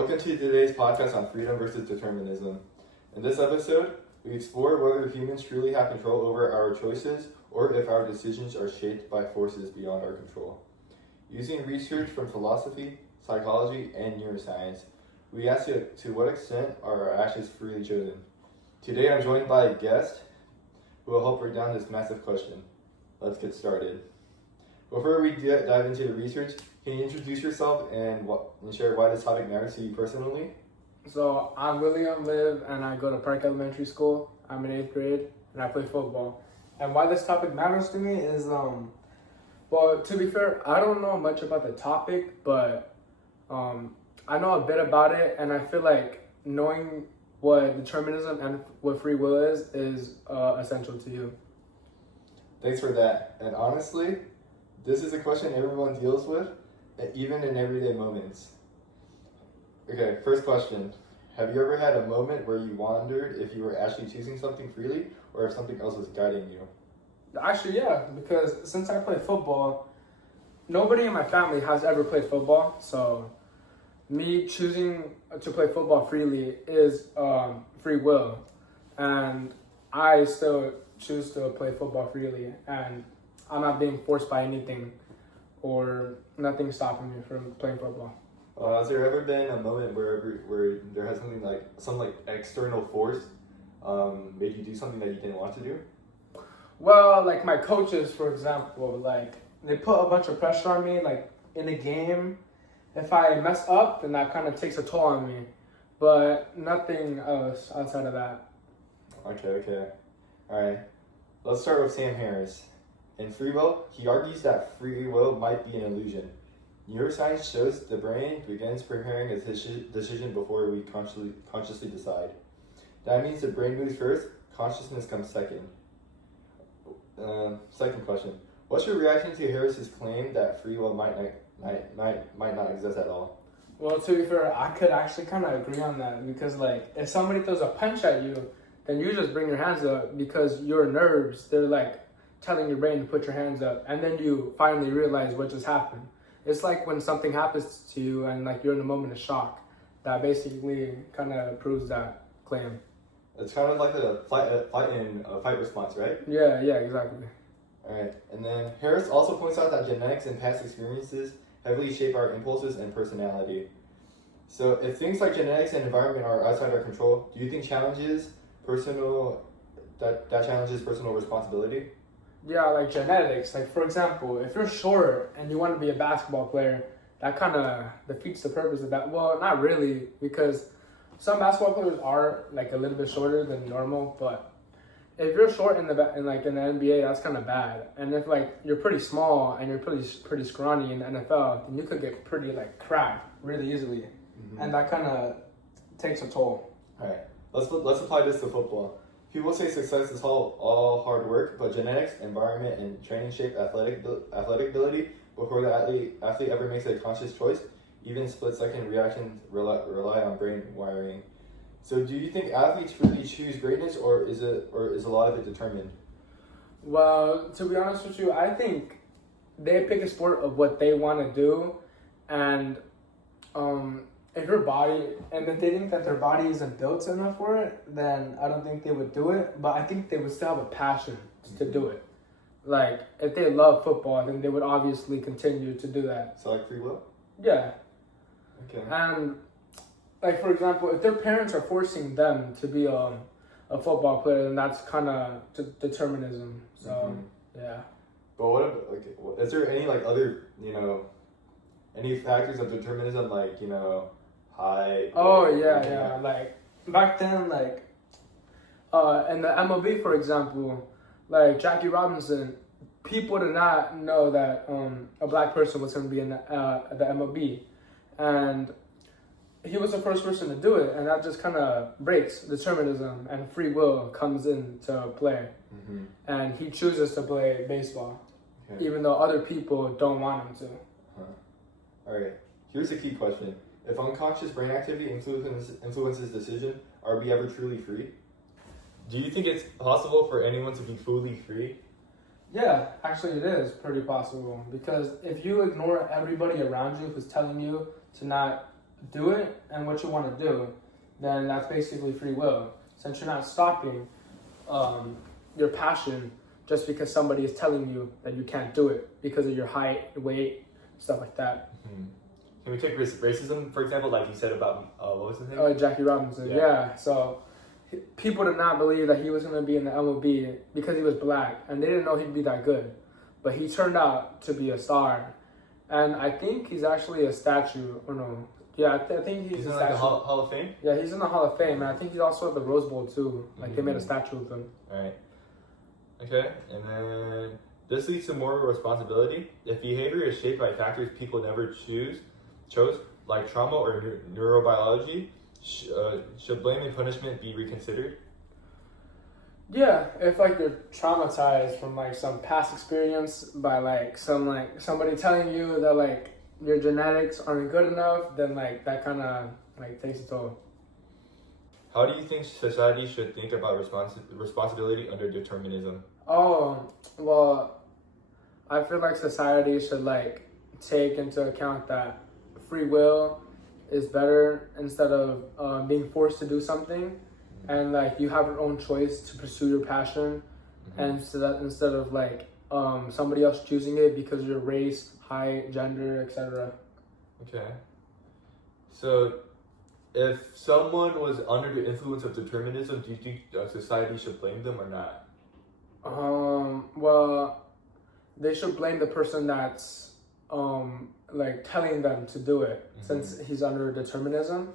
Welcome to today's podcast on freedom versus determinism. In this episode, we explore whether humans truly have control over our choices or if our decisions are shaped by forces beyond our control. Using research from philosophy, psychology, and neuroscience, we ask you to what extent are our actions freely chosen. Today I'm joined by a guest who will help break down this massive question. Let's get started. Before we dive into the research, can you introduce yourself and share why this topic matters to you personally? So I'm William Liv, and I go to Park Elementary School. I'm in 8th grade, and I play football. And why this topic matters to me is, well, to be fair, I don't know much about the topic, but I know a bit about it, and I feel like knowing what determinism and what free will is essential to you. Thanks for that. And honestly, this is a question everyone deals with, even in everyday moments. Okay, first question. Have you ever had a moment where you wondered if you were actually choosing something freely or if something else was guiding you? Actually, yeah, because since I play football, nobody in my family has ever played football, so me choosing to play football freely is free will, and I still choose to play football freely, and I'm not being forced by anything or nothing stopping me from playing football. Has there ever been a moment where there has something like some external force made you do something that you didn't want to do? Well, like my coaches, for example, like they put a bunch of pressure on me, like in a game. If I mess up, then that kind of takes a toll on me, but nothing else outside of that. Okay. All right. Let's start with Sam Harris. In Free Will, he argues that free will might be an illusion. Neuroscience shows the brain begins preparing a decision before we consciously decide. That means the brain moves first, consciousness comes second. Second question. What's your reaction to Harris's claim that free will might not exist at all? Well, to be fair, I could actually kind of agree on that because, like, if somebody throws a punch at you, then you just bring your hands up because your nerves, they're like telling your brain to put your hands up, and then you finally realize what just happened. It's like when something happens to you and like you're in a moment of shock. That basically kind of proves that claim. It's kind of like a fight response, right? Yeah, exactly. All right. And then Harris also points out that genetics and past experiences heavily shape our impulses and personality. So if things like genetics and environment are outside our control, do you think that challenges personal responsibility? Yeah, like genetics. Like, for example, if you're short and you want to be a basketball player, that kind of defeats the purpose of that. Well, not really, because some basketball players are like a little bit shorter than normal, but if you're short in the NBA, that's kind of bad. And if like you're pretty small and you're pretty scrawny in the NFL, then you could get pretty like cracked really easily, and that kind of takes a toll. All right, let's apply this to football. People say success is all hard work, but genetics, environment, and training shape athletic ability before the athlete ever makes a conscious choice. Even split-second reactions rely on brain wiring. So do you think athletes really choose greatness, or is a lot of it determined? Well, to be honest with you, I think they pick a sport of what they want to do, and if they think that their body isn't built enough for it, then I don't think they would do it. But I think they would still have a passion to do it. Like, if they love football, then they would obviously continue to do that. So like free will? Yeah. Okay. And, like, for example, if their parents are forcing them to be a football player, then that's kind of determinism. So, yeah. But is there any other, any factors of determinism, height? Oh, yeah. Like, back then, like, in the MLB, for example, like Jackie Robinson, people did not know that a black person was going to be in the MLB. And he was the first person to do it, and that just kind of breaks determinism, and free will comes into play. And he chooses to play baseball, even though other people don't want him to. All right, here's a key question. If unconscious brain activity influences decision, are we ever truly free? Do you think it's possible for anyone to be fully free? Yeah, actually it is pretty possible, because if you ignore everybody around you who's telling you to not do it and what you want to do, then that's basically free will. Since you're not stopping your passion just because somebody is telling you that you can't do it because of your height, weight, stuff like that. Mm-hmm. Can we take racism, for example, like you said about, what was his name? Jackie Robinson, yeah. So people did not believe that he was going to be in the MLB because he was black, and they didn't know he'd be that good. But he turned out to be a star. And I think he's actually a statue, or no. Yeah, I think he's in a like statue. the Hall of Fame? Yeah, he's in the Hall of Fame, and I think he's also at the Rose Bowl too. Like, they made a statue of him. Alright. Okay, and then this leads to moral responsibility. If behavior is shaped by factors people never chose, like trauma or neurobiology, should blame and punishment be reconsidered? Yeah, if like you're traumatized from like some past experience by like somebody telling you that like your genetics aren't good enough, then like that kind of like takes a toll. How do you think society should think about responsibility under determinism? Oh, well, I feel like society should like take into account that free will is better instead of being forced to do something, and like you have your own choice to pursue your passion, and so that instead of like somebody else choosing it because of your race, height, gender, etc. Okay. So, if someone was under the influence of determinism, do you think society should blame them or not? Well, they should blame the person that's like telling them to do it, since he's under determinism.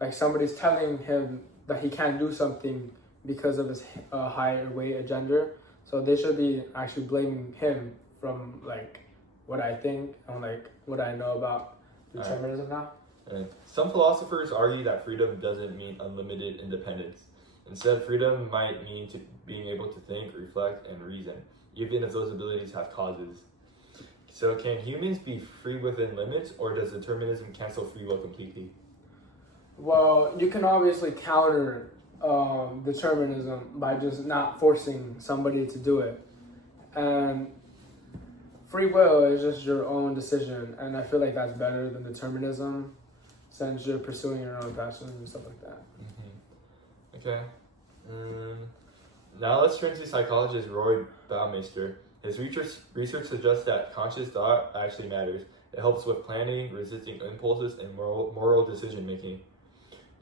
Like somebody's telling him that he can't do something because of his height or weight or gender. So they should be actually blaming him from like what I think and like what I know about determinism now. And some philosophers argue that freedom doesn't mean unlimited independence. Instead, freedom might mean being able to think, reflect, and reason, even if those abilities have causes. So can humans be free within limits, or does determinism cancel free will completely? Well, you can obviously counter determinism by just not forcing somebody to do it. And free will is just your own decision, and I feel like that's better than determinism, since you're pursuing your own passions and stuff like that. Okay. Now let's turn to psychologist Roy Baumeister. His research suggests that conscious thought actually matters. It helps with planning, resisting impulses, and moral decision making.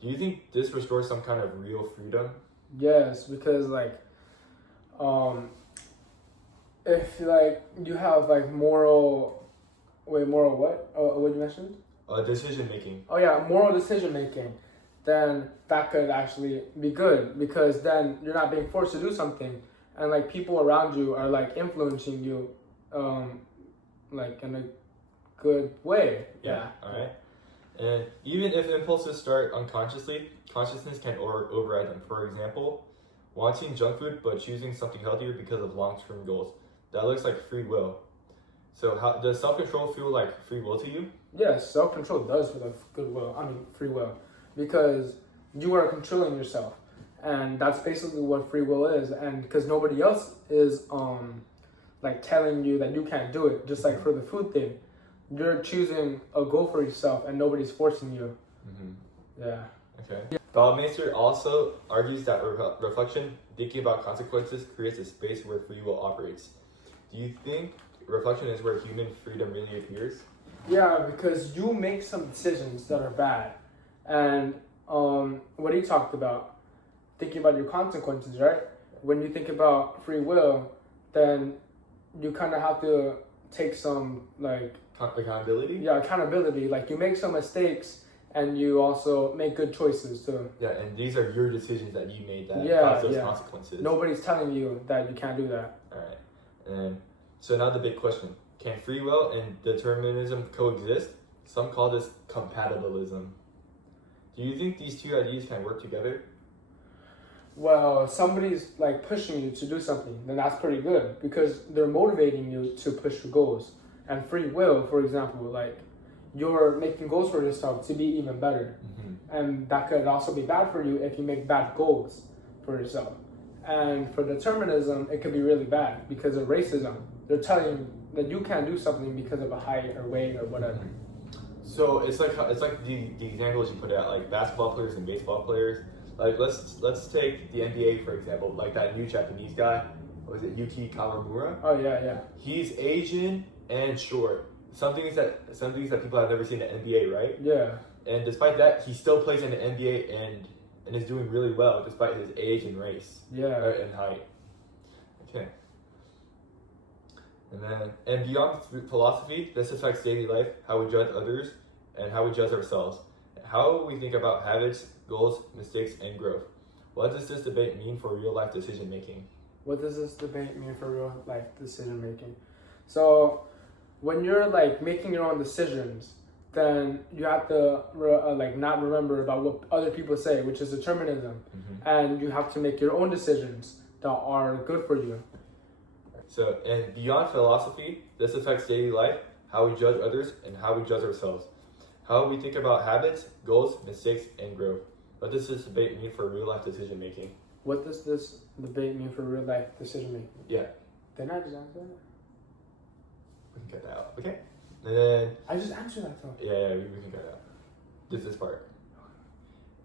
Do you think this restores some kind of real freedom? Yes, because like, if like you have like moral what? What you mentioned? Decision making. Oh yeah, moral decision making. Then that could actually be good, because then you're not being forced to do something, and like people around you are like influencing you, like in a good way. Yeah. All right. And even if impulses start unconsciously, consciousness can override them. For example, wanting junk food but choosing something healthier because of long-term goals. That looks like free will. So how does self-control feel like free will to you? Yes, self-control does feel like free will, because you are controlling yourself, and that's basically what free will is. And because nobody else is like telling you that you can't do it, just like for the food thing, you're choosing a goal for yourself, and nobody's forcing you. Yeah. Okay. Baumeister also argues that reflection, thinking about consequences, creates a space where free will operates. Do you think reflection is where human freedom really appears? Yeah, because you make some decisions that are bad, and what he talked about, thinking about your consequences, right? When you think about free will, then you kind of have to take some like accountability. Yeah, accountability. Like you make some mistakes, and you also make good choices too. Yeah, and these are your decisions that you made that cause those consequences. Nobody's telling you that you can't do that. All right, and so now the big question: can free will and determinism coexist? Some call this compatibilism. Do you think these two ideas can work together? Well, somebody's like pushing you to do something, then that's pretty good, because they're motivating you to push your goals. And free will, for example, like you're making goals for yourself to be even better. And that could also be bad for you if you make bad goals for yourself. And for determinism, it could be really bad because of racism. They're telling you that you can't do something because of a height or weight or whatever. So it's like the examples you put out, like basketball players and baseball players. Like let's take the NBA for example, like that new Japanese guy. What was it, Yuki Kawamura? Oh yeah. He's Asian and short. Some things that people have never seen in the NBA, right? Yeah. And despite that, he still plays in the NBA and is doing really well despite his age and race. Yeah. And height. Okay. And beyond philosophy, this affects daily life, how we judge others, and how we judge ourselves. How we think about habits, goals, mistakes, and growth. What does this debate mean for real life decision making? What does this debate mean for real life decision making? So, when you're like making your own decisions, then you have to not remember about what other people say, which is determinism, and you have to make your own decisions that are good for you. So, and beyond philosophy, this affects daily life, how we judge others, and how we judge ourselves. How we think about habits, goals, mistakes, and growth. What does this debate mean for real life decision making? What does this debate mean for real life decision making? Yeah. Didn't I just answer that? We can cut that out. Okay. And then I just answered that though. yeah, we can cut that out. This part.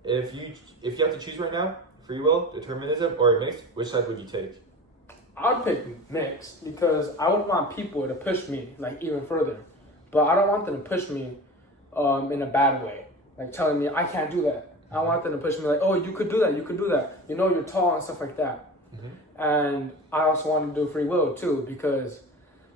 If you have to choose right now, free will, determinism, or a mix, which side would you take? I'd pick mix because I would want people to push me like even further, but I don't want them to push me in a bad way, like telling me I can't do that. I want them to push me like, oh, you could do that, you know, you're tall and stuff like that. And I also want to do free will too, because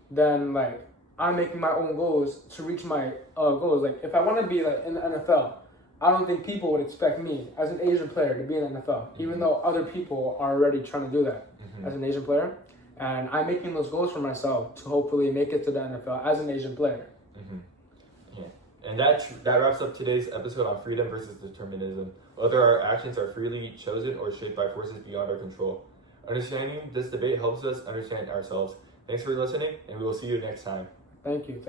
then like I'm making my own goals to reach my goals. Like if I want to be like in the NFL, I don't think people would expect me as an Asian player to be in the NFL, even though other people are already trying to do that as an Asian player. And I'm making those goals for myself to hopefully make it to the NFL as an Asian player. Yeah. And that wraps up today's episode on freedom versus determinism. Whether our actions are freely chosen or shaped by forces beyond our control. Understanding this debate helps us understand ourselves. Thanks for listening, and we will see you next time. Thank you.